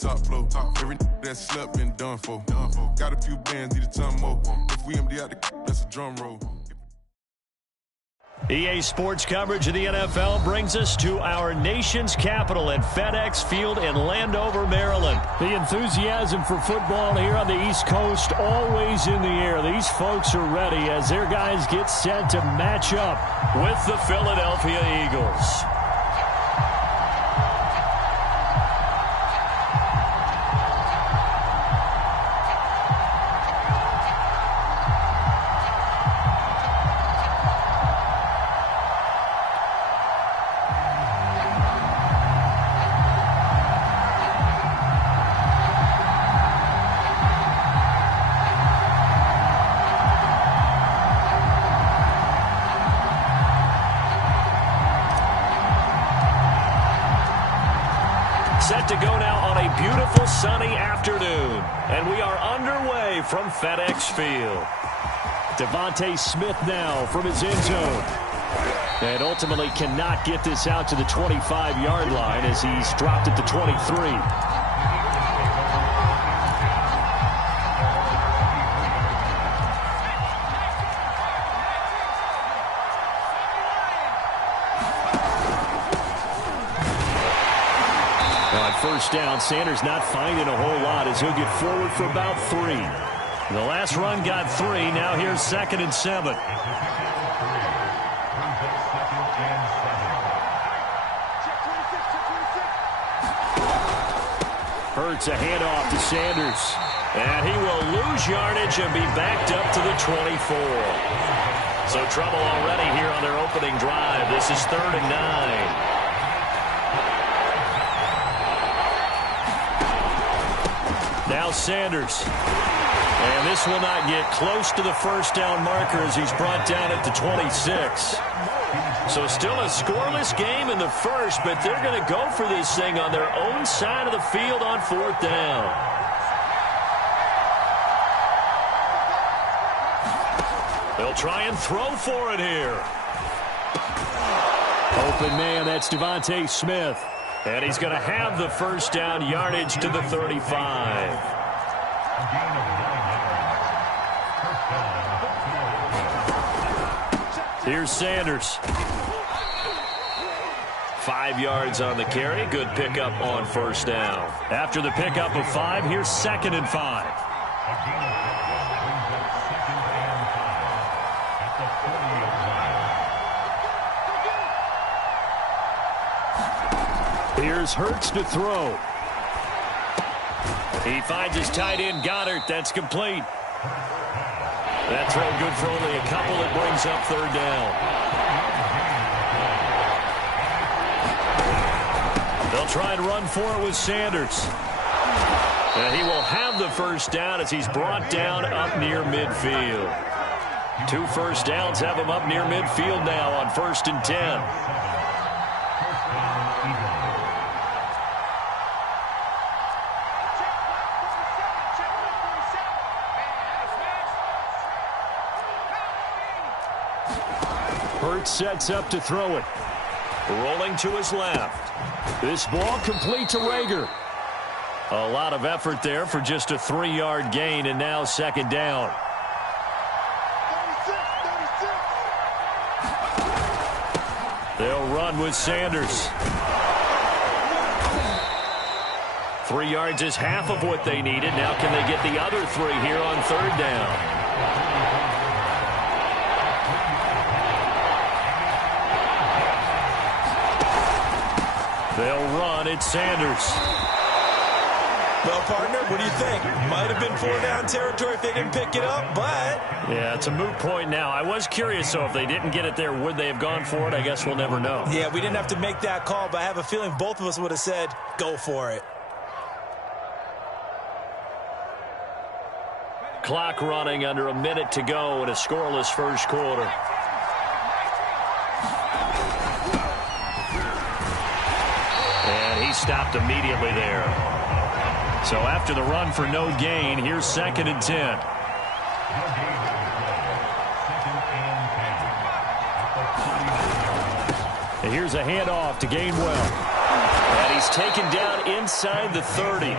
top flow. Every that slept been done for. Got a few bands, need a ton more. If we empty out the that's a drum roll. EA Sports coverage of the NFL brings us to our nation's capital at FedEx Field in Landover, Maryland. The enthusiasm for football here on the East Coast always in the air. These folks are ready as their guys get set to match up with the Philadelphia Eagles. Set to go now on a beautiful sunny afternoon. And we are underway from FedEx Field. Devontae Smith now from his end zone. And ultimately cannot get this out to the 25-yard line as he's dropped at the 23. First down, Sanders not finding a whole lot as he'll get forward for about 3. The last run got 3. Now here's 2nd and 7. Hurts a handoff to Sanders. And he will lose yardage and be backed up to the 24. So trouble already here on their opening drive. This is 3rd and 9. Now Sanders. And this will not get close to the first down marker as he's brought down at the 26. So still a scoreless game in the first, but they're going to go for this thing on their own side of the field on 4th down. They'll try and throw for it here. Open man, that's Devontae Smith. And he's going to have the first down, yardage to the 35. Here's Sanders. 5 yards on the carry. Good pickup on first down. After the pickup of 5, here's 2nd and 5. Here's Hurts to throw. He finds his tight end, Goddard. That's complete. That throw good for only a couple. It brings up 3rd down. They'll try and run for it with Sanders. And he will have the first down as he's brought down up near midfield. 2 first downs have him up near midfield now on 1st and 10. Hurts sets up to throw it. Rolling to his left. This ball complete to Rager. A lot of effort there for just a 3-yard gain, and now 2nd down. They'll run with Sanders. 3 yards is half of what they needed. Now can they get the other 3 here on 3rd down? They'll run. It's Sanders. Well, partner, what do you think? Might have been 4-down territory if they didn't pick it up, but... Yeah, it's a moot point now. I was curious, so if they didn't get it there, would they have gone for it? I guess we'll never know. Yeah, we didn't have to make that call, but I have a feeling both of us would have said, go for it. Clock running under a minute to go in a scoreless first quarter. And he stopped immediately there. So after the run for no gain, here's 2nd and 10. And here's a handoff to Gainwell. And he's taken down inside the 30.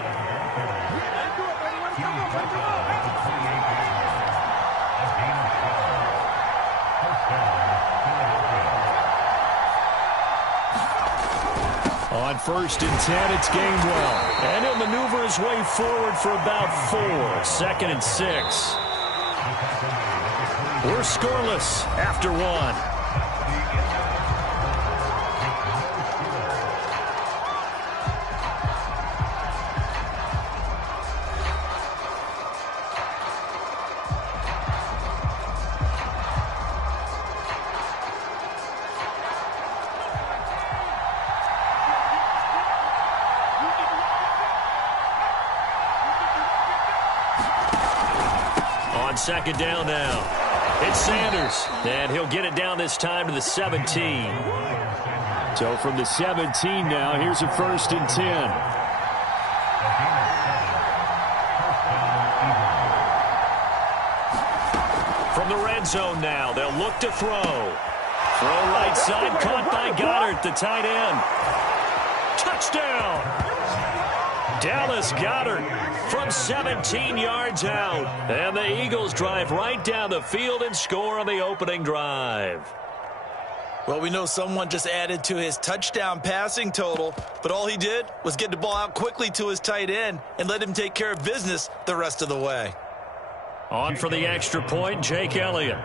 On 1st and 10, it's Gainwell. And he'll maneuver his way forward for about 4. 2nd and 6. We're scoreless after 1. On 2nd down now. It's Sanders, and he'll get it down this time to the 17. So from the 17 now, here's a 1st and 10. From the red zone now, they'll look to throw. Throw right side, caught by Goddard, the tight end. Touchdown! Dallas Goedert from 17 yards out. And the Eagles drive right down the field and score on the opening drive. Well, we know someone just added to his touchdown passing total, but all he did was get the ball out quickly to his tight end and let him take care of business the rest of the way. On for the extra point, Jake Elliott.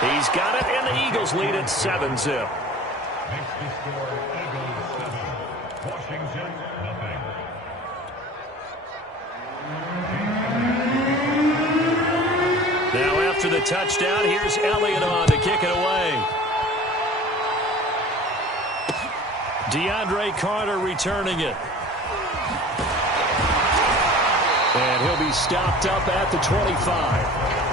He's got it, and the Eagles lead at 7-zip. Now after the touchdown, here's Elliott on to kick it away. DeAndre Carter returning it. And he'll be stopped up at the 25.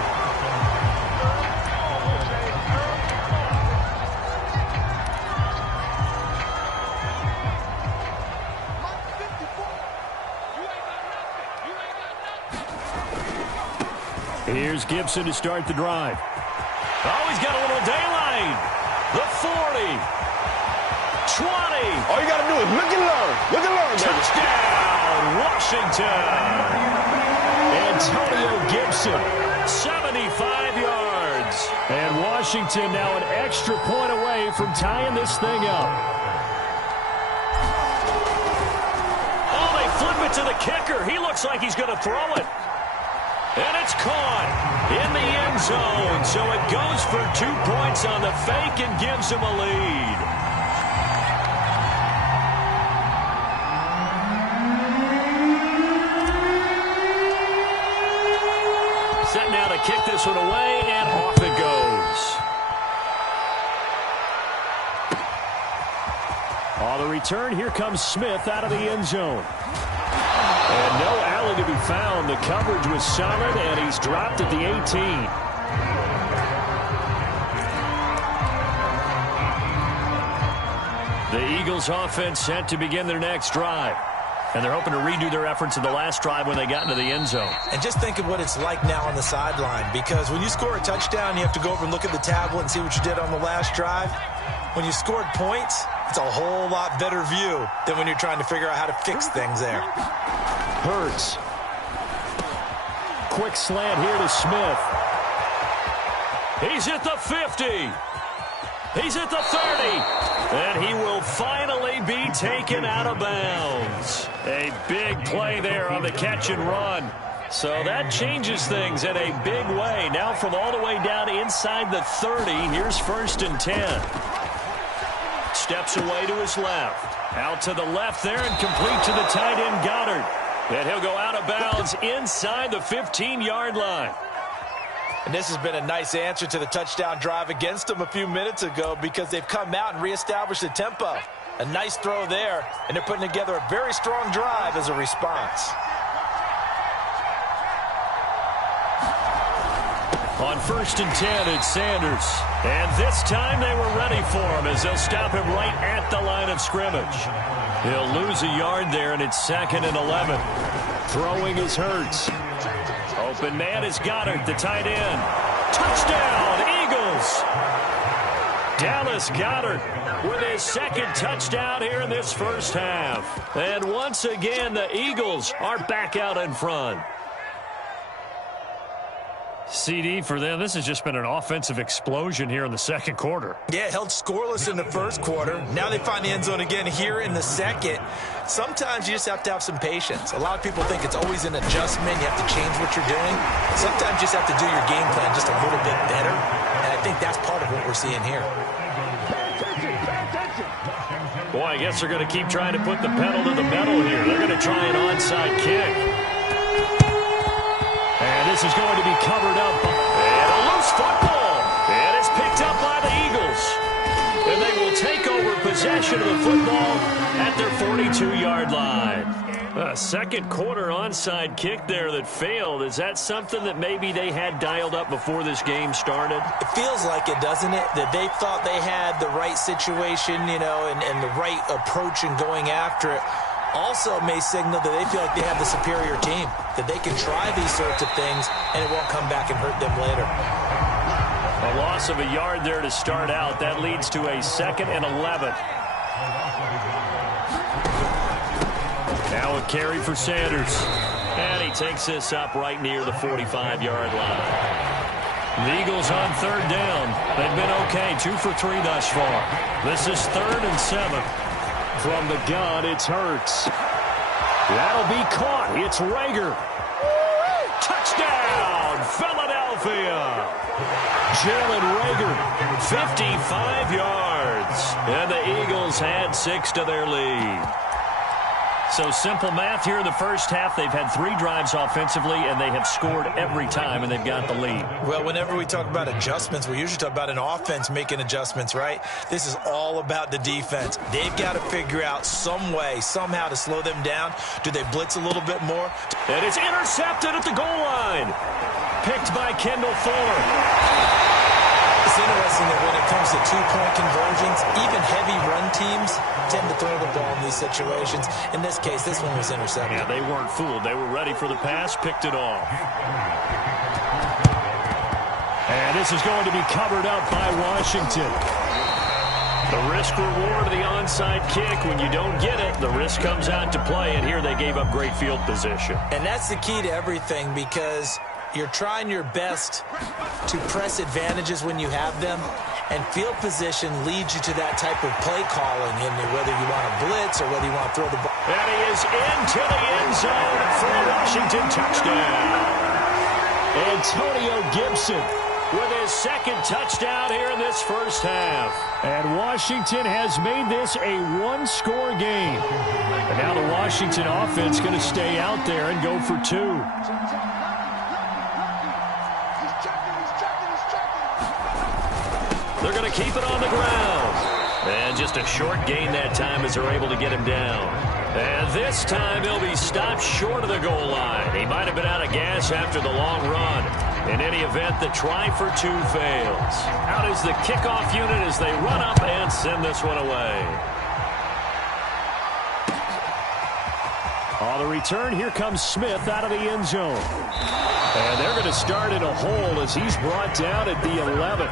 Here's Gibson to start the drive. Oh, he's got a little daylight. The 40. 20. All you got to do is look and learn. Look and learn, baby. Touchdown, Washington. Antonio Gibson, 75 yards. And Washington now an extra point away from tying this thing up. Oh, they flip it to the kicker. He looks like he's going to throw it. And it's caught in the end zone. So it goes for 2 points on the fake and gives him a lead. Set now to kick this one away, and off it goes. On the return, here comes Smith out of the end zone. And no alley to be found. The coverage was solid, and he's dropped at the 18. The Eagles offense set to begin their next drive. And they're hoping to redo their efforts in the last drive when they got into the end zone. And just think of what it's like now on the sideline, because when you score a touchdown, you have to go over and look at the tablet and see what you did on the last drive. When you scored points, it's a whole lot better view than when you're trying to figure out how to fix things there. Hurts. Quick slant here to Smith. He's at the 50. He's at the 30. And he will finally be taken out of bounds. A big play there on the catch and run. So that changes things in a big way. Now from all the way down inside the 30, here's 1st and 10. Steps away to his left. Out to the left there and complete to the tight end Goddard. And he'll go out of bounds inside the 15-yard line. And this has been a nice answer to the touchdown drive against them a few minutes ago, because they've come out and reestablished the tempo. A nice throw there, and they're putting together a very strong drive as a response. On 1st and 10, it's Sanders. And this time they were ready for him as they'll stop him right at the line of scrimmage. He'll lose a yard there, and it's 2nd and 11. Throwing is Hurts. Open man is Goddard, the tight end. Touchdown, Eagles! Dallas Goedert with his second touchdown here in this first half. And once again, the Eagles are back out in front. CD for them, this has just been an offensive explosion here in the second quarter. Yeah, held scoreless in the first quarter. Now they find the end zone again here in the second. Sometimes you just have to have some patience. A lot of people think it's always an adjustment. You have to change what you're doing. Sometimes you just have to do your game plan just a little bit better. And I think that's part of what we're seeing here. Boy, I guess they're going to keep trying to put the pedal to the metal here. They're going to try an onside kick. And this is going to be covered up. And a loose football. And it's picked up by the Eagles. And they will take over possession of the football at their 42-yard line. A second quarter onside kick there that failed. Is that something that maybe they had dialed up before this game started? It feels like it, doesn't it? That they thought they had the right situation, you know, and the right approach in going after it. Also may signal that they feel like they have the superior team, that they can try these sorts of things and it won't come back and hurt them later. A loss of a yard there to start out. That leads to a 2nd and 11. Now a carry for Sanders. And he takes this up right near the 45-yard line. The Eagles on 3rd down. They've been okay, 2 for 3 thus far. This is 3rd and 7. From the gun, it's Hurts. That'll be caught. It's Rager. Touchdown, Philadelphia. Jalen Rager, 55 yards. And the Eagles had 6 to their lead. So simple math here in the first half. They've had 3 drives offensively, and they have scored every time, and they've got the lead. Well, whenever we talk about adjustments, we usually talk about an offense making adjustments, right? This is all about the defense. They've got to figure out some way, somehow to slow them down. Do they blitz a little bit more? And it's intercepted at the goal line. Picked by Kendall Fuller. It's interesting that when it comes to 2-point conversions, even heavy run teams tend to throw the ball in these situations. In this case, this one was intercepted. Yeah, they weren't fooled. They were ready for the pass, picked it off. And this is going to be covered up by Washington. The risk-reward of the onside kick. When you don't get it, the risk comes out to play, and here they gave up great field position. And that's the key to everything, because you're trying your best to press advantages when you have them, and field position leads you to that type of play calling, in whether you want to blitz or whether you want to throw the ball. And he is into the end zone for a Washington touchdown. Antonio Gibson with his 2nd touchdown here in this first half. And Washington has made this a 1-score game. And now the Washington offense going to stay out there and go for 2. They're going to keep it on the ground. And just a short gain that time as they're able to get him down. And this time he'll be stopped short of the goal line. He might have been out of gas after the long run. In any event, the try for 2 fails. Out is the kickoff unit as they run up and send this one away. On the return, here comes Smith out of the end zone. And they're going to start in a hole as he's brought down at the 11.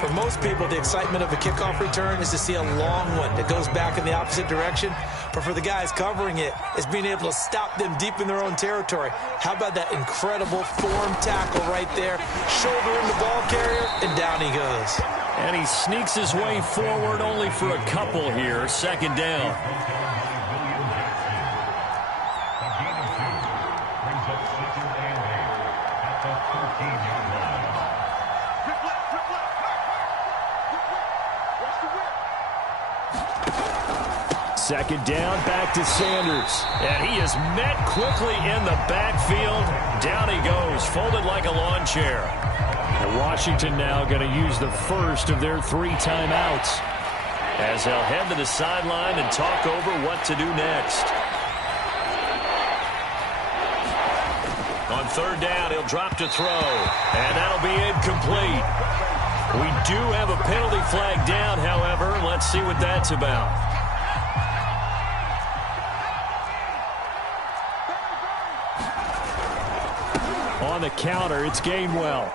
For most people, the excitement of a kickoff return is to see a long one that goes back in the opposite direction. But for the guys covering it, it's being able to stop them deep in their own territory. How about that incredible form tackle right there? Shoulder in the ball carrier, and down he goes. And he sneaks his way forward only for a couple here. 2nd down. Second down, back to Sanders. And he is met quickly in the backfield. Down he goes, folded like a lawn chair. And Washington now going to use the first of their 3 timeouts, as they'll head to the sideline and talk over what to do next. On 3rd down, he'll drop to throw. And that'll be incomplete. We do have a penalty flag down, however. Let's see what that's about. On the counter, it's Gainwell.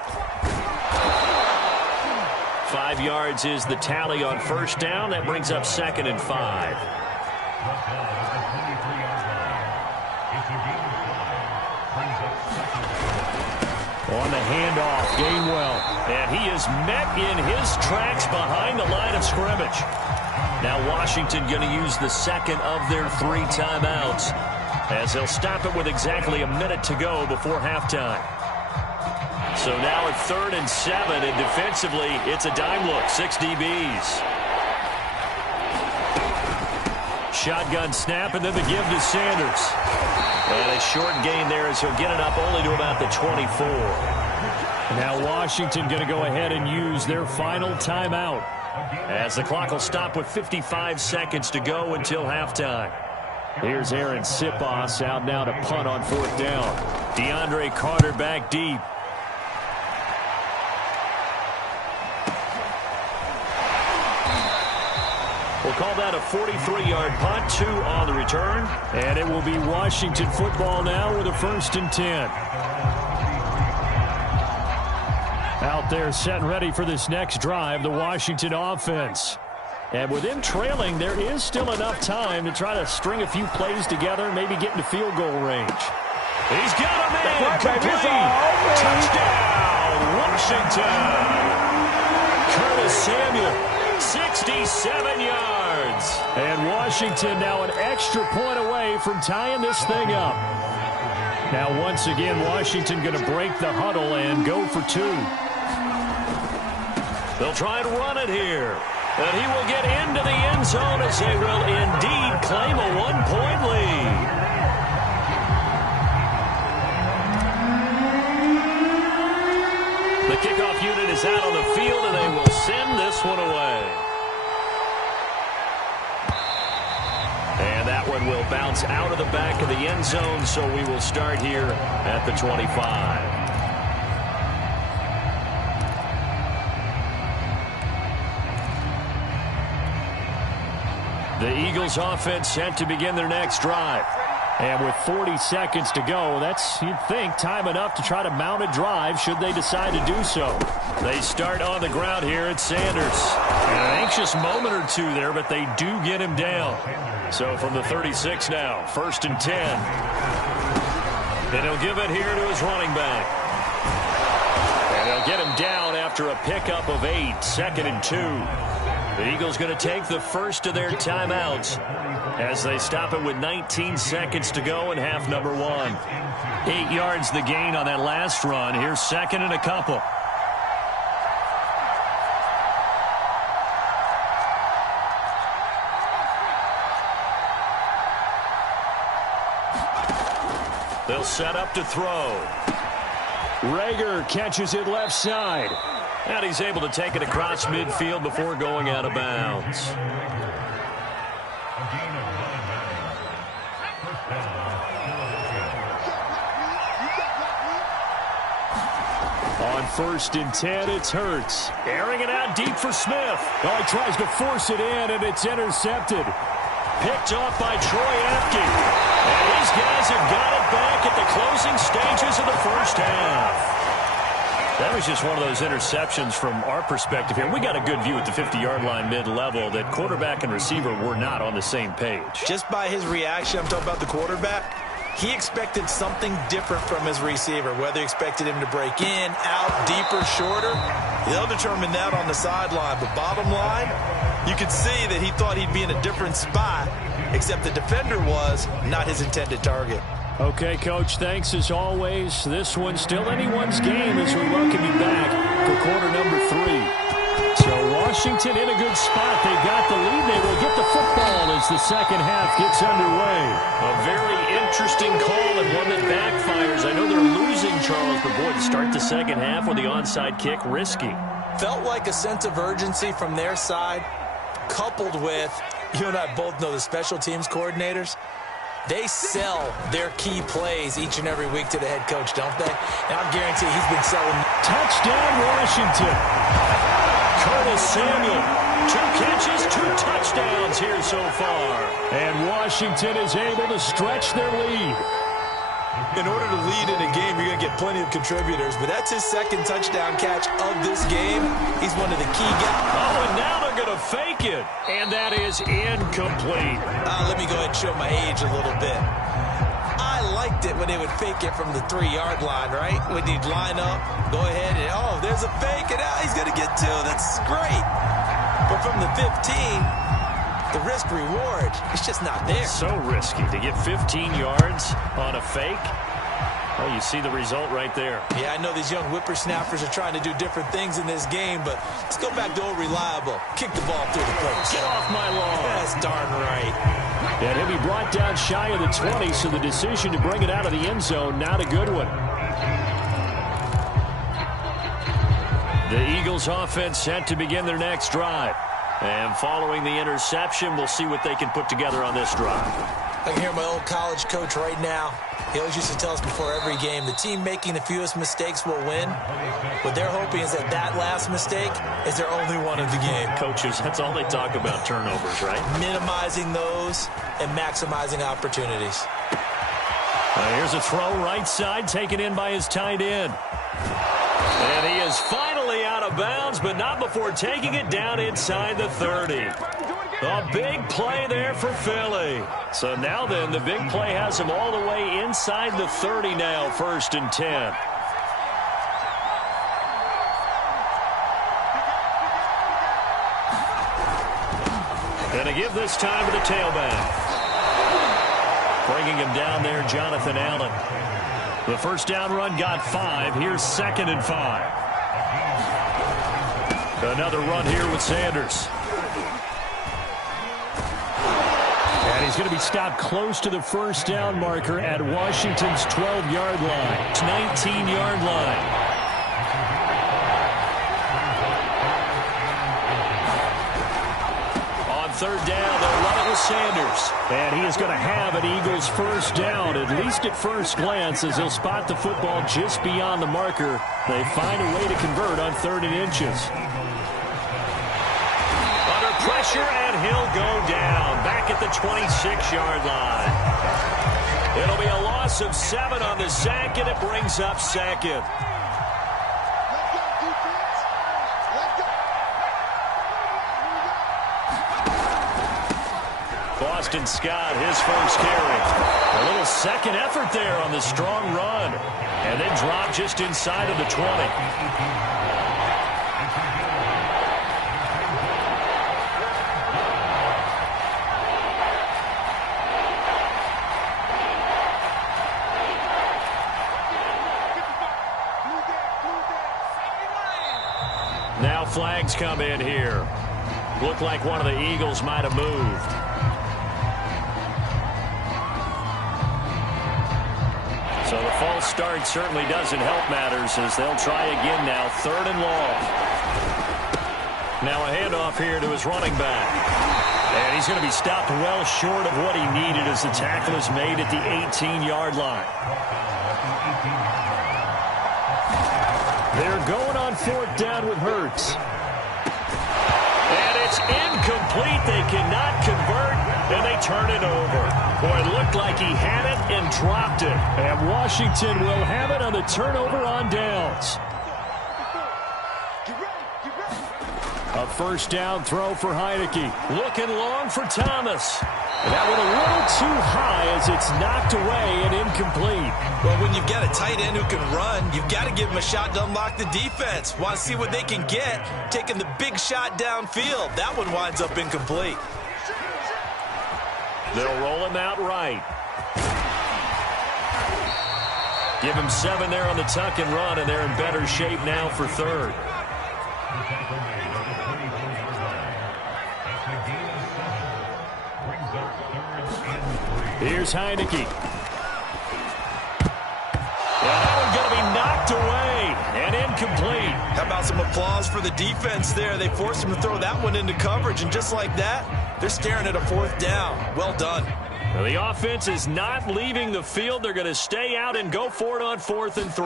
5 yards is the tally on first down. That brings up 2nd and 5. On the handoff, Gainwell. And he is met in his tracks behind the line of scrimmage. Now Washington going to use the second of their 3 timeouts, as they'll stop it with exactly a minute to go before halftime. So now at 3rd and 7, and defensively, it's a dime look, 6 DBs. Shotgun snap, and then the give to Sanders. And a short gain there as he'll get it up only to about the 24. Now Washington going to go ahead and use their final timeout, as the clock will stop with 55 seconds to go until halftime. Here's Aaron Sipos out now to punt on 4th down. DeAndre Carter back deep. We'll call that a 43-yard punt, 2 on the return. And it will be Washington football now with a 1st and 10. Out there set and ready for this next drive, the Washington offense. And with them trailing, there is still enough time to try to string a few plays together, maybe get into field goal range. He's got him in. Complete. Touchdown, Washington. Curtis Samuel, 67 yards. And Washington now an extra point away from tying this thing up. Now once again, Washington going to break the huddle and go for 2. They'll try and run it here. And he will get into the end zone as they will indeed claim a 1-point lead. The kickoff unit is out on the field, and they will send this one away. And that one will bounce out of the back of the end zone, so we will start here at the 25. The Eagles offense set to begin their next drive. And with 40 seconds to go, that's, you'd think, time enough to try to mount a drive should they decide to do so. They start on the ground here at Sanders. And an anxious moment or 2 there, but they do get him down. So from the 36 now, 1st and 10. And he'll give it here to his running back. And they'll get him down after a pickup of 8, 2nd and 2. The Eagles going to take the first of their timeouts as they stop it with 19 seconds to go in half number 1. 8 yards the gain on that last run. Here's 2nd and a couple. They'll set up to throw. Rager catches it left side. And he's able to take it across midfield before going out of bounds. On 1st and 10, it's Hurts. Airing it out deep for Smith. Oh, he tries to force it in, and it's intercepted. Picked off by Troy Apke. And these guys have got it back at the closing stages of the first half. That was just one of those interceptions from our perspective here. We got a good view at the 50-yard line mid-level that quarterback and receiver were not on the same page. Just by his reaction, I'm talking about the quarterback, he expected something different from his receiver, whether he expected him to break in, out, deeper, shorter. They'll determine that on the sideline. But bottom line, you could see that he thought he'd be in a different spot, except the defender was not his intended target. Okay, Coach, thanks as always. This one's still anyone's game as we welcome you back for quarter number 3. So Washington in a good spot. They've got the lead. They will get the football as the second half gets underway. A very interesting call and one that backfires. I know they're losing, Charles, but boy, to start the second half with the onside kick, risky. Felt like a sense of urgency from their side, coupled with, you and I both know the special teams coordinators. They sell their key plays each and every week to the head coach, don't they? And I guarantee he's been selling. Touchdown, Washington. Curtis Samuel. 2 catches, 2 touchdowns here so far. And Washington is able to stretch their lead. In order to lead in a game, you're going to get plenty of contributors, but that's his second touchdown catch of this game. He's one of the key guys. Oh, and now they're going to fake it, and that is incomplete. Let me go ahead and show my age a little bit. I liked it when they would fake it from the 3-yard line, right? When you'd line up, go ahead, and oh, there's a fake, and he's going to get 2. That's great. But from the 15, the risk-reward, it's just not there. So risky to get 15 yards on a fake. Oh, you see the result right there. Yeah, I know these young whippersnappers are trying to do different things in this game, but let's go back to old reliable. Kick the ball through the post. Get off my lawn. That's darn right. And he'll be brought down shy of the 20, so the decision to bring it out of the end zone, not a good one. The Eagles offense set to begin their next drive. And following the interception, we'll see what they can put together on this drive. I can hear my old college coach right now. He always used to tell us before every game, the team making the fewest mistakes will win. What they're hoping is that last mistake is their only one of the game. Coaches, that's all they talk about, turnovers, right? Minimizing those and maximizing opportunities. Here's a throw right side, taken in by his tight end. And he is finally out of bounds, but not before taking it down inside the 30. A big play there for Philly. So now then, the big play has him all the way inside the 30 now, 1st and 10. And a give this time to the tailback. Bringing him down there, Jonathan Allen. The first down run got 5. Here's 2nd and 5. Another run here with Sanders. And he's going to be stopped close to the first down marker at Washington's 12-yard line. 19-yard line. On 3rd down, they'll run it with Sanders. And he is going to have an Eagles first down, at least at first glance, as he'll spot the football just beyond the marker. They find a way to convert on 3rd and inches. Under pressure, and he'll go down back at the 26-yard line. It'll be a loss of 7 on the sack, and it brings up 2nd. Boston Scott, his first carry. A little second effort there on the strong run. And then drop just inside of the 20. Now flags come in here. Looked like one of the Eagles might have moved. So the false start certainly doesn't help matters as they'll try again now. 3rd and long. Now a handoff here to his running back. And he's going to be stopped well short of what he needed as the tackle is made at the 18-yard line. They're going on 4th down with Hurts. And it's incomplete. They cannot convert, and they turn it over. Boy, it looked like he had it and dropped it. And Washington will have it on the turnover on downs. A first down throw for Heineke. Looking long for Thomas. That one a little too high as it's knocked away and incomplete. Well, when you've got a tight end who can run, you've got to give him a shot to unlock the defense. Want to see what they can get, taking the big shot downfield. That one winds up incomplete. They'll roll him out right. Give him 7 there on the tuck and run, and they're in better shape now for 3rd. Here's Heineke. And that one's going to be knocked away and incomplete. How about some applause for the defense there? They forced him to throw that one into coverage, and just like that, they're staring at a 4th down. Well done. Well, the offense is not leaving the field. They're going to stay out and go for it on 4th and 3.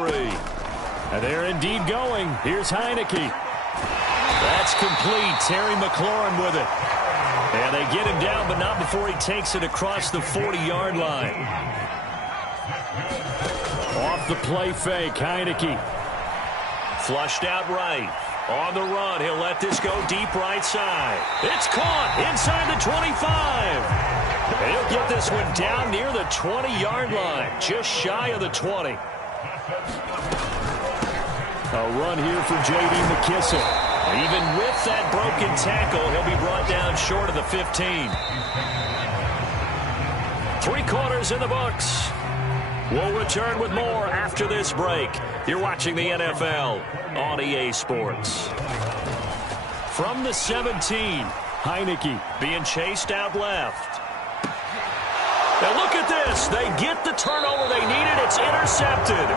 And they're indeed going. Here's Heineke. That's complete. Terry McLaurin with it. And they get him down, but not before he takes it across the 40-yard line. Off the play fake, Heineke. Flushed out right. On the run, he'll let this go deep right side. It's caught inside the 25. He'll get this one down near the 20-yard line, just shy of the 20. A run here for J.D. McKissick. Even with that broken tackle, he'll be brought down short of the 15. 3 quarters in the books. We'll return with more after this break. You're watching the NFL on EA Sports. From the 17, Heineke being chased out left. Now look at this. They get the turnover they needed. It's intercepted.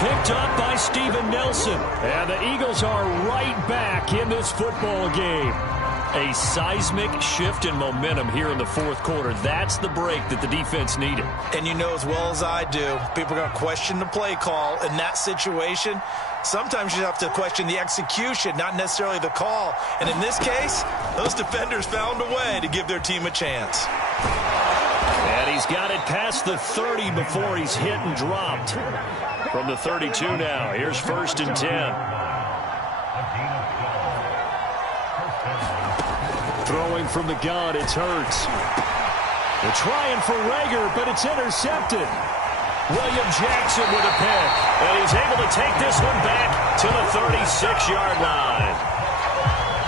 Picked up by Steven Nelson. And the Eagles are right back in this football game. A seismic shift in momentum here in the fourth quarter. That's the break that the defense needed. And you know as well as I do, people are going to question the play call in that situation. Sometimes you have to question the execution, not necessarily the call. And in this case, those defenders found a way to give their team a chance. And he's got it past the 30 before he's hit and dropped. From the 32 now, here's 1st and 10. Throwing from the gun, it's Hurts. They're trying for Rager, but it's intercepted. William Jackson with a pick. And he's able to take this one back to the 36-yard line.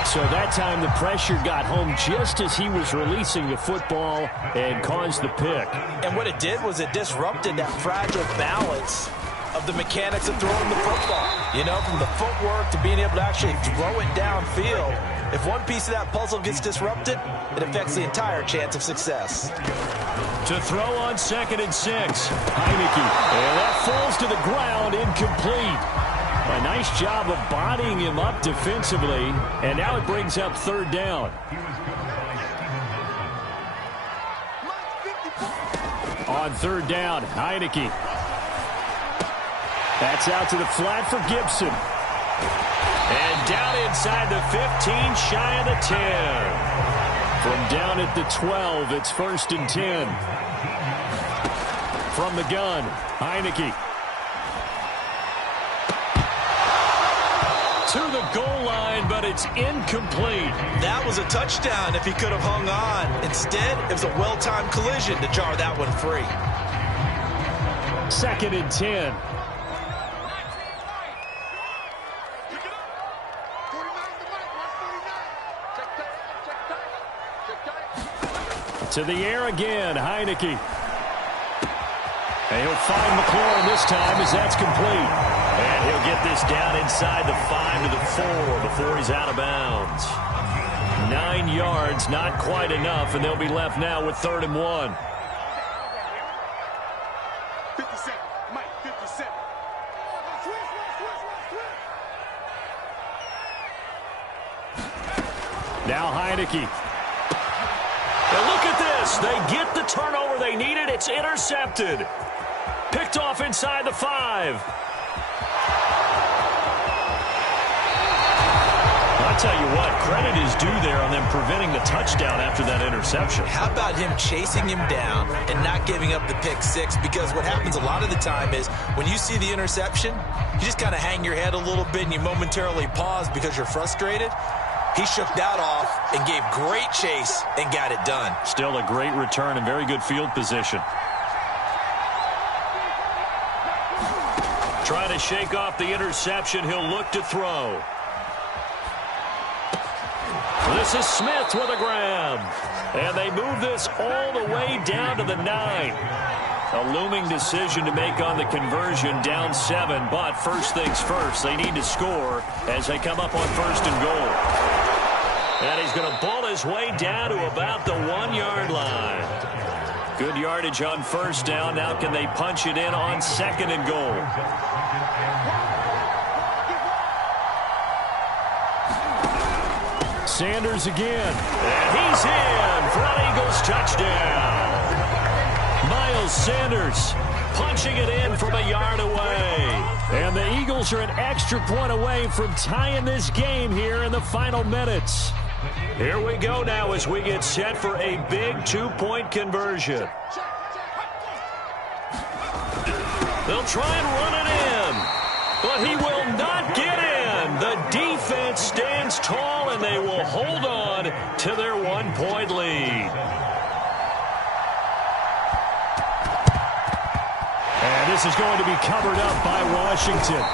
So that time the pressure got home just as he was releasing the football and caused the pick. And what it did was it disrupted that fragile balance of the mechanics of throwing the football. You know, from the footwork to being able to actually throw it downfield. If one piece of that puzzle gets disrupted, it affects the entire chance of success. To throw on 2nd and 6, Heineke. And that falls to the ground, incomplete. A nice job of bodying him up defensively, and now it brings up 3rd down. On 3rd down, Heineke. That's out to the flat for Gibson. And down inside the 15, shy of the 10. From down at the 12, it's 1st and 10. From the gun, Heineke. To the goal line, but it's incomplete. That was a touchdown if he could have hung on. Instead, it was a well-timed collision to jar that one free. 2nd and 10. To the air again, Heineke. And he'll find McLaurin this time as that's complete. And he'll get this down inside the 5 to the 4 before he's out of bounds. 9 yards, not quite enough, and they'll be left now with 3rd and 1. 57, Mike, 57. Now Heineke. Now look at this. They get the turnover they needed. It's intercepted. Picked off inside the 5. I'll tell you what, credit is due there on them preventing the touchdown after that interception. How about him chasing him down and not giving up the pick 6? Because what happens a lot of the time is when you see the interception, you just kind of hang your head a little bit and you momentarily pause because you're frustrated. He shook that off and gave great chase and got it done. Still a great return and very good field position. Trying to shake off the interception. He'll look to throw. This is Smith with a grab. And they move this all the way down to the 9. A looming decision to make on the conversion, down 7. But first things first, they need to score as they come up on 1st and goal. And he's going to ball his way down to about the 1-yard line. Good yardage on 1st down. Now can they punch it in on 2nd and goal? Sanders again. And he's in for an Eagles touchdown. Miles Sanders punching it in from a yard away. And the Eagles are an extra point away from tying this game here in the final minutes. Here we go now as we get set for a big 2-point conversion. They'll try and run it in, but he will not get in. The defense stands tall, and they will hold on to their 1-point lead. And this is going to be covered up by Washington.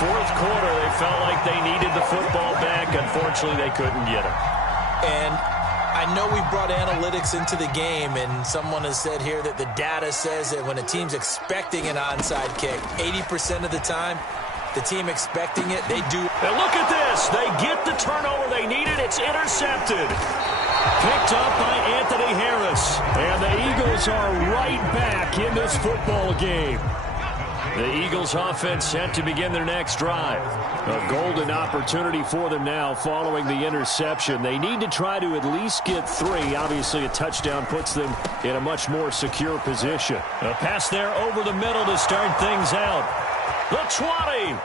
Fourth quarter, they felt like they needed the football back. Unfortunately, they couldn't get it. And I know we brought analytics into the game, and someone has said here that the data says that when a team's expecting an onside kick, 80% of the time, the team expecting it, they do. And look at this. They get the turnover they needed. It's intercepted. Picked up by Anthony Harris. And the Eagles are right back in this football game. The Eagles offense set to begin their next drive. A golden opportunity for them now following the interception. They need to try to at least get 3. Obviously, a touchdown puts them in a much more secure position. A pass there over the middle to start things out. The 20.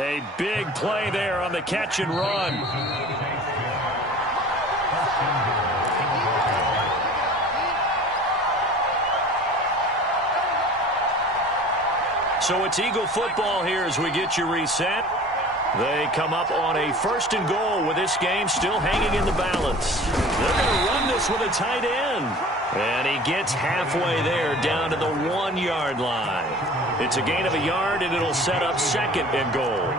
A big play there on the catch and run. So it's Eagle football here as we get you reset. They come up on a 1st and goal with this game still hanging in the balance. They're going to run this with a tight end. And he gets halfway there down to the 1-yard line. It's a gain of a yard, and it'll set up 2nd and goal.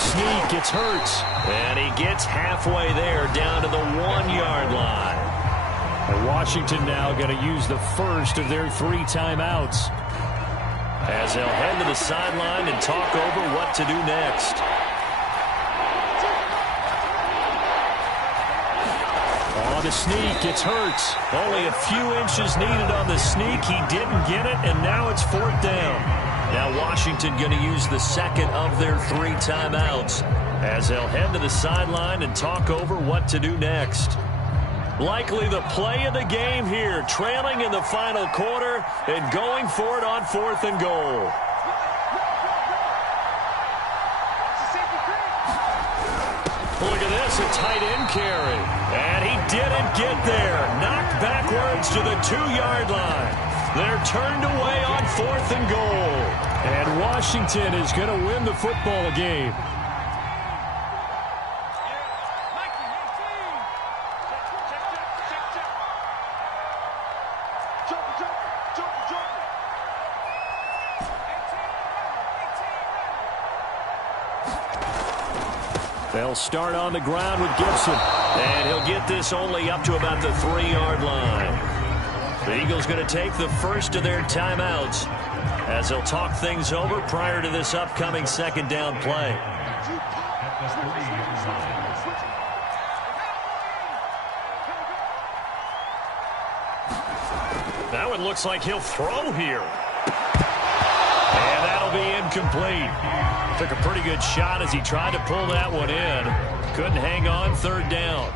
Sneak gets hurt, and he gets halfway there down to the 1-yard line. And Washington now going to use the first of their 3 timeouts as they'll head to the sideline and talk over what to do next. Oh, the sneak gets hurt. Only a few inches needed on the sneak. He didn't get it, and now it's 4th down. Now Washington going to use the 2nd of their 3 timeouts as they'll head to the sideline and talk over what to do next. Likely the play of the game here, trailing in the final quarter and going for it on 4th and goal. Look at this, a tight end carry. And he didn't get there. Knocked backwards to the 2-yard line. They're turned away on 4th and goal. And Washington is going to win the football game. They'll start on the ground with Gibson. And he'll get this only up to about the 3-yard line. The Eagles going to take the first of their timeouts as they'll talk things over prior to this upcoming 2nd down play. Now it looks like he'll throw here. And that'll be incomplete. Took a pretty good shot as he tried to pull that one in. Couldn't hang on 3rd down.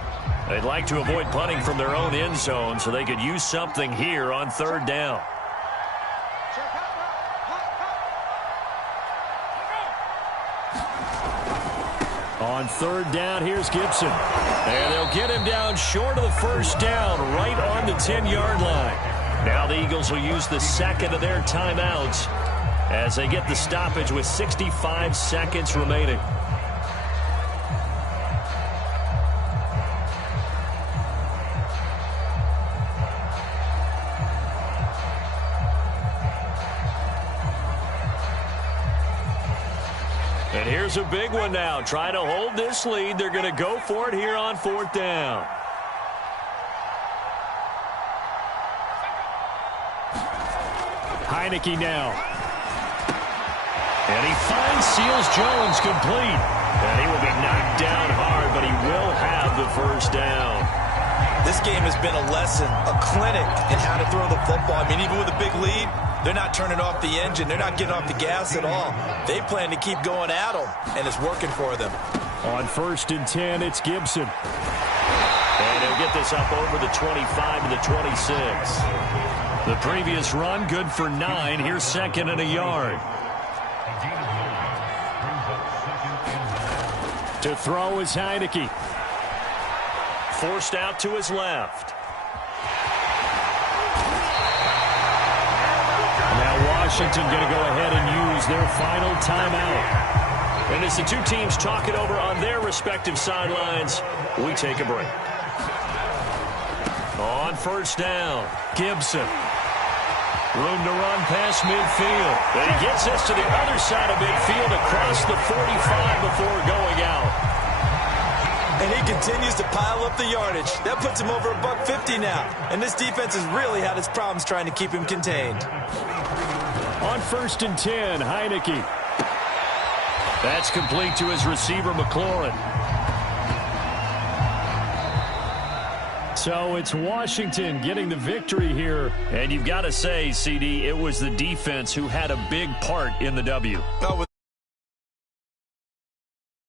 They'd like to avoid punting from their own end zone so they could use something here on 3rd down. On 3rd down, here's Gibson. And they'll get him down short of the 1st down, right on the 10-yard line. Now the Eagles will use the 2nd of their timeouts as they get the stoppage with 65 seconds remaining. And here's a big one now. Trying to hold this lead. They're going to go for it here on 4th down. Heineke now. And he finds Seals-Jones complete. And he will be knocked down hard, but he will have the 1st down. This game has been a lesson, a clinic in how to throw the football. I mean, even with a big lead, they're not turning off the engine. They're not getting off the gas at all. They plan to keep going at them, and it's working for them. On 1st and 10, it's Gibson. And he'll get this up over the 25 to the 26. The previous run, good for 9. Here's 2nd and a yard. To throw is Heineke. Forced out to his left. Now Washington going to go ahead and use their final timeout. And as the two teams talk it over on their respective sidelines, we take a break. On 1st down, Gibson. Room to run past midfield. And he gets this to the other side of midfield across the 45 before going out. And he continues to pile up the yardage. That puts him over $150 now. And this defense has really had its problems trying to keep him contained. On 1st and 10, Heineke. That's complete to his receiver, McLaurin. So it's Washington getting the victory here. And you've got to say, CD, it was the defense who had a big part in the W. Well,